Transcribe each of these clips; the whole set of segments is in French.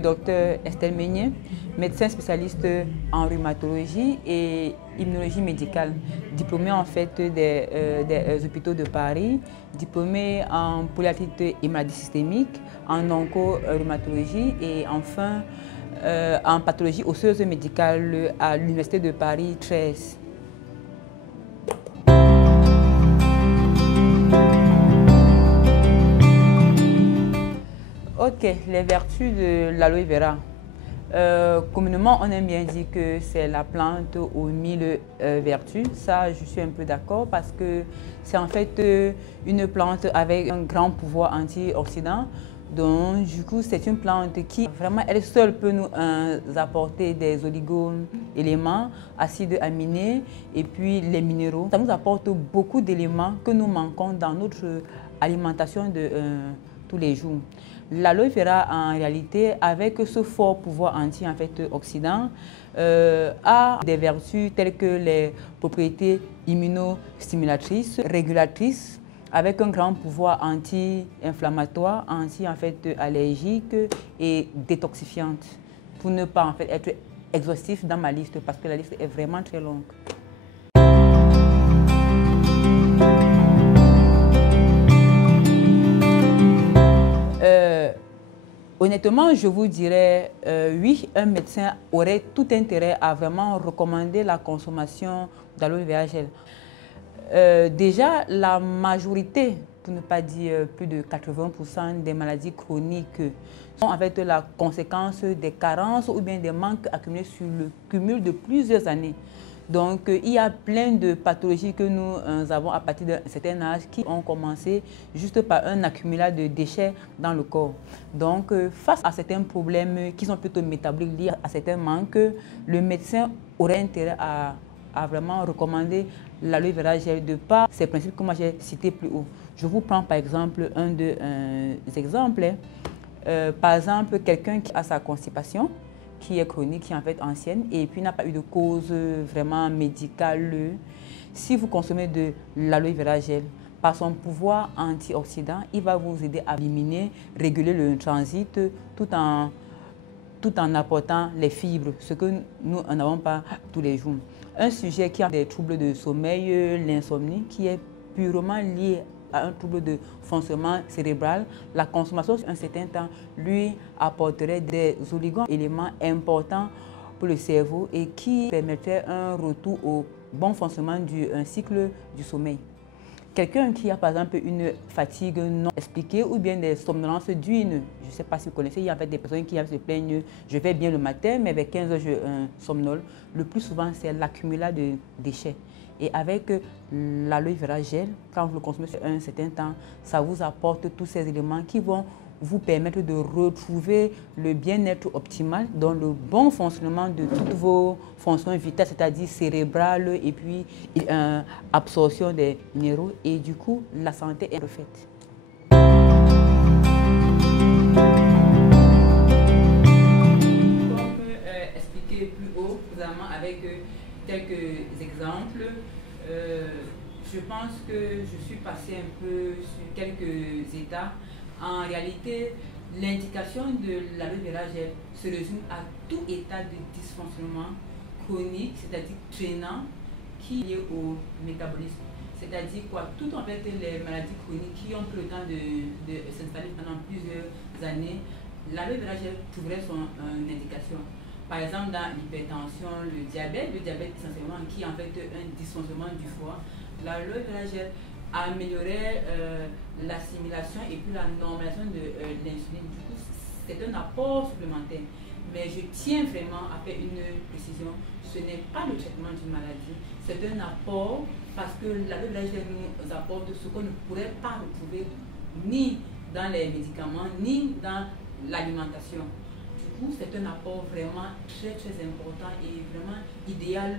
Docteur Estelle Meignet, médecin spécialiste en rhumatologie et immunologie médicale, diplômée en fait des hôpitaux de Paris, diplômée en polyarthrite et maladie systémique, en onco-rhumatologie et enfin en pathologie osseuse médicale à l'Université de Paris 13. Ok, les vertus de l'aloe vera. Communément, on aime bien dire que c'est la plante aux 1000 vertus. Ça, je suis un peu d'accord parce que c'est en fait une plante avec un grand pouvoir antioxydant. Donc, du coup, c'est une plante qui, vraiment, elle seule peut nous apporter des oligo-éléments, acides aminés et puis les minéraux. Ça nous apporte beaucoup d'éléments que nous manquons dans notre alimentation de tous les jours. L'aloe vera, en réalité, avec ce fort pouvoir antioxydant, a des vertus telles que les propriétés immunostimulatrices, régulatrices, avec un grand pouvoir anti-inflammatoire, allergique et détoxifiante. Pour ne pas être exhaustif dans ma liste, parce que la liste est vraiment très longue. Honnêtement, je vous dirais, oui, un médecin aurait tout intérêt à vraiment recommander la consommation d'aloe vera gel. Déjà, la majorité, pour ne pas dire plus de 80% des maladies chroniques sont en fait la conséquence des carences ou bien des manques accumulés sur le cumul de plusieurs années. Donc, il y a plein de pathologies que nous avons à partir d'un certain âge qui ont commencé juste par un accumulat de déchets dans le corps. Donc, face à certains problèmes qui sont plutôt métaboliques liés à certains manques, le médecin aurait intérêt à vraiment recommander l'aloe vera gel de par ces principes que moi j'ai cités plus haut. Je vous prends par exemple un des exemples. Par exemple, quelqu'un qui a sa constipation, qui est chronique, qui est en fait ancienne et puis n'a pas eu de cause vraiment médicale. Si vous consommez de l'aloe vera gel, par son pouvoir antioxydant, il va vous aider à éliminer, réguler le transit tout en apportant les fibres, ce que nous n'avons pas tous les jours. Un sujet qui a des troubles de sommeil, l'insomnie, qui est purement lié à un trouble de fonctionnement cérébral, la consommation sur un certain temps lui apporterait des oligo-éléments importants pour le cerveau et qui permettrait un retour au bon fonctionnement du cycle du sommeil. Quelqu'un qui a par exemple une fatigue non expliquée ou bien des somnolences diurnes, je ne sais pas si vous connaissez, il y a en fait des personnes qui se plaignent, je vais bien le matin, mais vers 15 heures je somnole. Le plus souvent, c'est l'accumulat de déchets. Et avec l'aloe vera gel, quand vous le consommez sur un certain temps, ça vous apporte tous ces éléments qui vont vous permettre de retrouver le bien-être optimal dans le bon fonctionnement de toutes vos fonctions vitales, c'est-à-dire cérébrales et puis absorption des minéraux et du coup, la santé est refaite. Comme expliqué plus haut, notamment avec quelques exemples, je pense que je suis passée un peu sur quelques états. En réalité, l'indication de l'aloe vera gel se résume à tout état de dysfonctionnement chronique, c'est-à-dire traînant, qui est lié au métabolisme. C'est-à-dire quoi? Toutes en fait les maladies chroniques qui ont pris le temps de s'installer pendant plusieurs années, l'aloe vera gel trouverait son indication. Par exemple, dans l'hypertension, le diabète essentiellement, qui est en fait un dysfonctionnement du foie, l'aloe vera gel améliorer l'assimilation et puis la normalisation de l'insuline. Du coup, c'est un apport supplémentaire. Mais je tiens vraiment à faire une précision. Ce n'est pas le traitement d'une maladie, c'est un apport parce que l'aloe vera gel nous apporte ce qu'on ne pourrait pas retrouver ni dans les médicaments, ni dans l'alimentation. Du coup, c'est un apport vraiment très important et vraiment idéal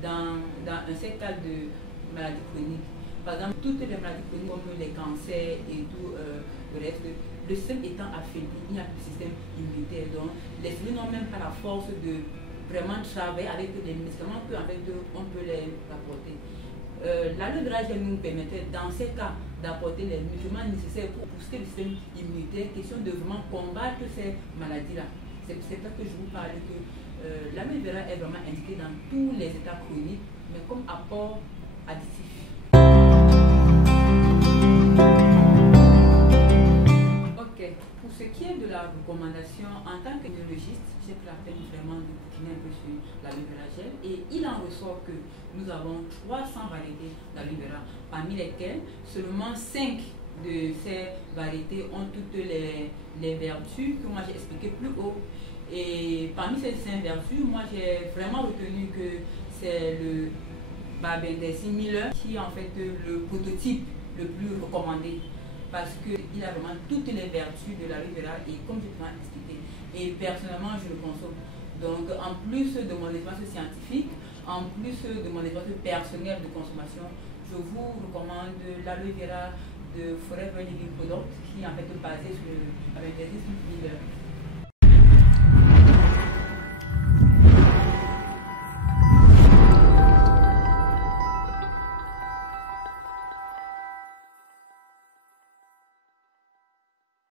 dans un certain cas de maladie chronique. Par exemple, toutes les maladies chroniques comme les cancers et tout le reste, le système étant affaibli, il n'y a plus de système immunitaire. Donc, les cellules n'ont même pas la force de vraiment travailler avec les médicaments qu'avec eux, on peut les apporter. L'aloe vera gel nous permettait, dans ces cas, d'apporter les nutriments nécessaires pour booster le système immunitaire, question de vraiment combattre ces maladies-là. C'est pour ça que je vous parle que l'aloe vera est vraiment indiqué dans tous les états chroniques, mais comme apport additif. Ok, pour ce qui est de la recommandation, en tant que biologiste, j'ai pris la peine vraiment de bouquiner un peu sur l'aloe vera gel et il en ressort que nous avons 300 variétés d'aloe vera, parmi lesquelles seulement 5 de ces variétés ont toutes les vertus que moi j'ai expliquées plus haut. Et parmi ces 5 vertus, moi j'ai vraiment retenu que c'est le Barbendazole Miller qui est en fait le prototype le plus recommandé parce qu'il a vraiment toutes les vertus de l'aloe vera et comme je peux expliquer. Et personnellement, je le consomme. Donc en plus de mon expérience scientifique, en plus de mon expérience personnelle de consommation, je vous recommande l'aloe vera de Forever Living Product qui est en fait basé sur le Barbendazole Miller.